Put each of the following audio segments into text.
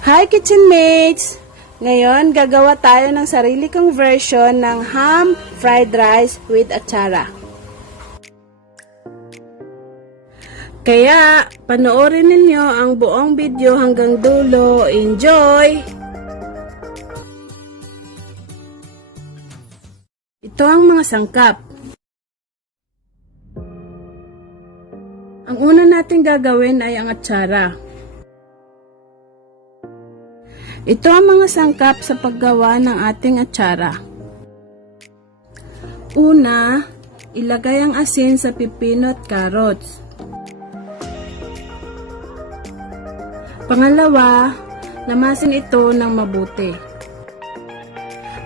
Hi Kitchenmates! Ngayon, gagawa tayo ng sarili kong version ng ham fried rice with ATCHARA. Kaya, panoorin ninyo ang buong video hanggang dulo. Enjoy! Ito ang mga sangkap. Ang una natin gagawin ay ang ATCHARA. Ito ang mga sangkap sa paggawa ng ating ATCHARA. Una, ilagay ang asin sa pipino at carrots. Pangalawa, lamasin ito ng mabuti.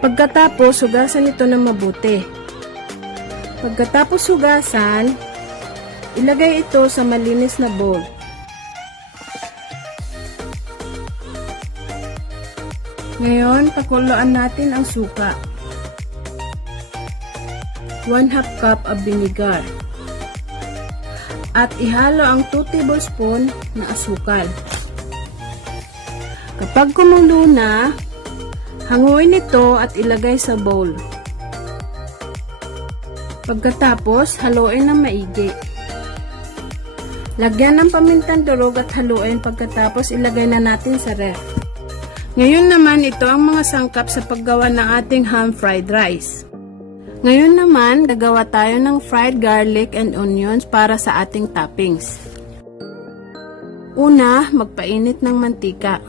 Pagkatapos, hugasan ito ng mabuti. Pagkatapos hugasan, ilagay ito sa malinis na bowl. Ngayon, pakuluan natin ang suka. 1/2 cup of vinegar. At ihalo ang 2 tablespoon na asukal. Kapag kumulo na, hanguin ito at ilagay sa bowl. Pagkatapos, haluin ng maigi. Lagyan ng pamintang durog at haluin pagkatapos ilagay na natin sa ref. Ngayon naman, ito ang mga sangkap sa paggawa ng ating ham fried rice. Ngayon naman, gagawa tayo ng fried garlic and onions para sa ating toppings. Una, magpainit ng mantika.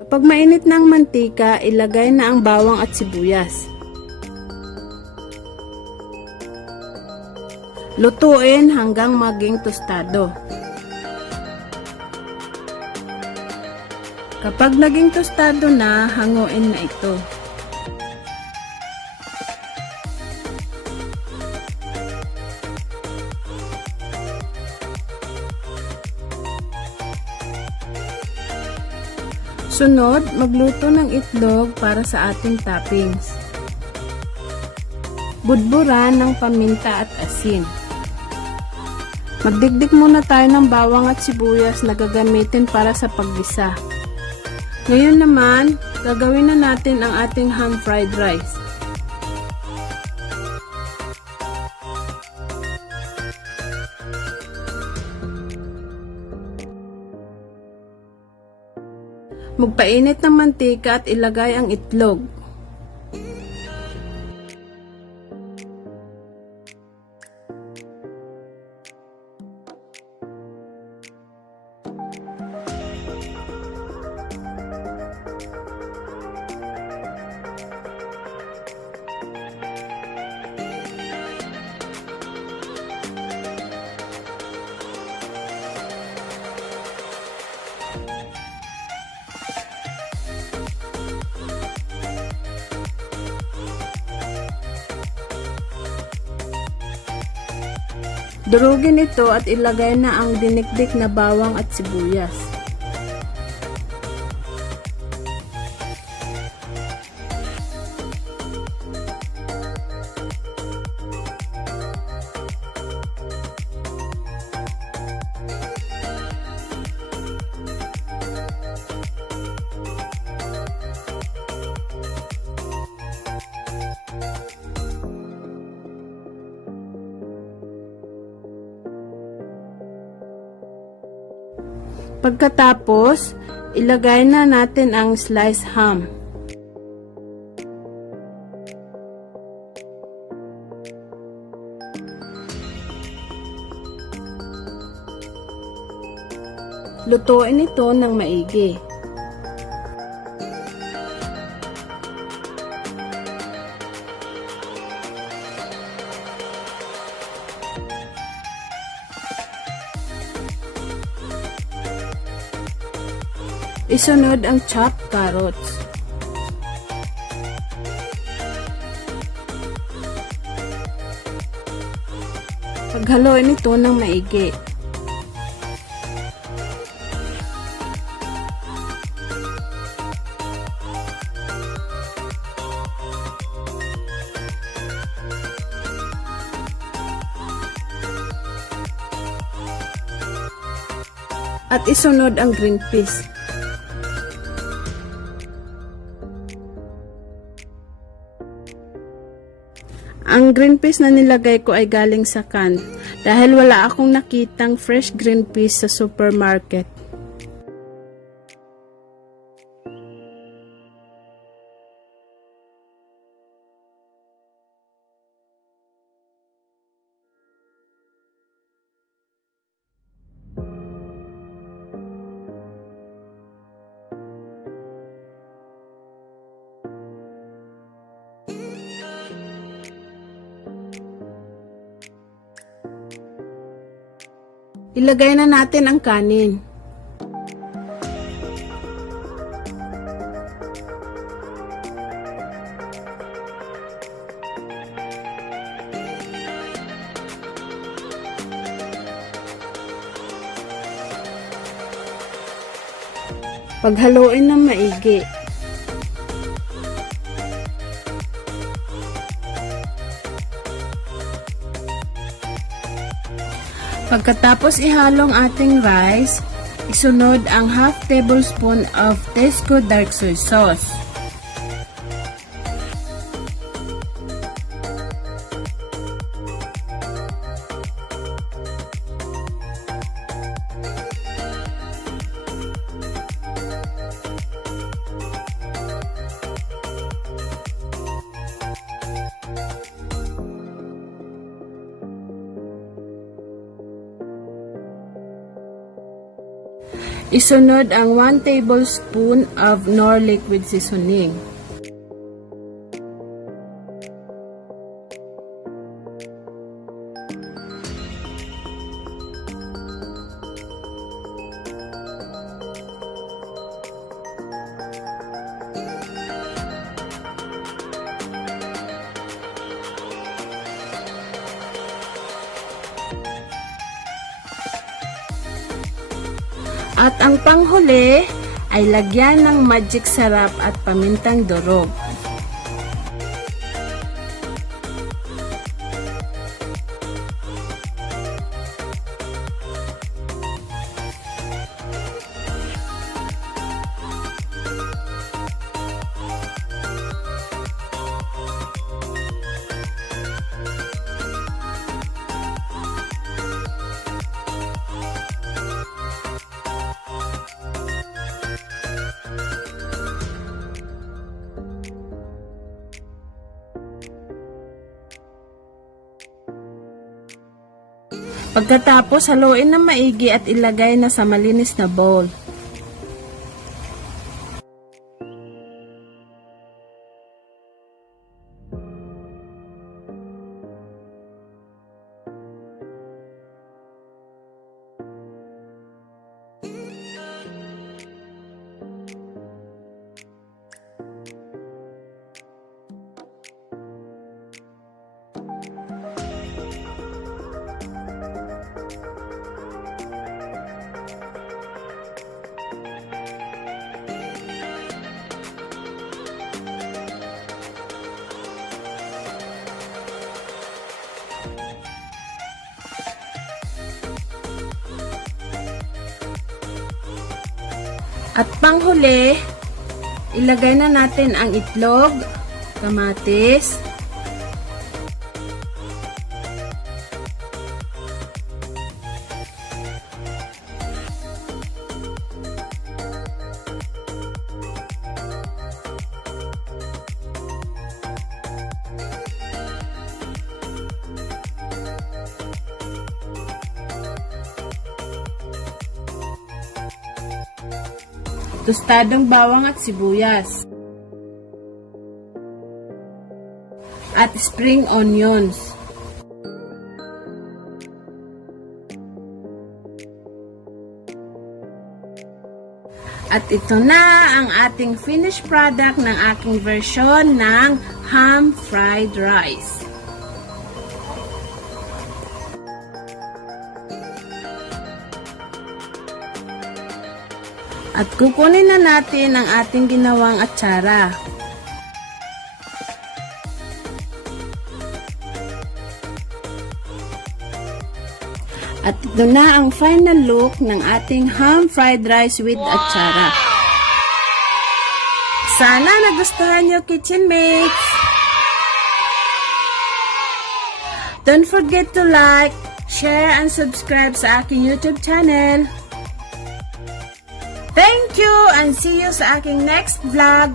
Kapag mainit ng mantika, ilagay na ang bawang at sibuyas. Lutuin hanggang maging tostado. Kapag naging tostado na, hanguin na ito. Sunod, magluto ng itlog para sa ating toppings. Budburan ng paminta at asin. Magdikdik muna tayo ng bawang at sibuyas na gagamitin para sa paggisa. Ngayon naman, gagawin na natin ang ating ham fried rice. Magpainit ng mantika at ilagay ang itlog. Durugin ito at ilagay na ang dinikdik na bawang at sibuyas. Pagkatapos, ilagay na natin ang sliced ham. Lutuin ito ng maigi. Isunod ang chopped carrots. Paghaluin ito ng maigi. At isunod ang green peas. Ang green peas na nilagay ko ay galing sa can dahil wala akong nakitang fresh green peas sa supermarket. Ilagay na natin ang kanin. Paghaluin ng maigi. Pagkatapos ihalo ang ating rice, isunod ang half tablespoon of Tesco dark soy sauce. Isunod ang 1 tablespoon of Knorr liquid seasoning. At ang panghuli ay lagyan ng magic sarap at pamintang durog. Pagkatapos, haluin ng maigi at ilagay na sa malinis na bowl. At panghuli, ilagay na natin ang itlog, kamatis, tostadong bawang at sibuyas, at spring onions. At ito na ang ating finished product ng aking version ng ham fried rice. At kukunin na natin ang ating ginawang atsara. At ito na ang final look ng ating ham fried rice with atchara. Sana nagustuhan nyo, Kitchenmates! Don't forget to like, share, and subscribe sa aking YouTube channel. Thank you and see you sa aking next vlog.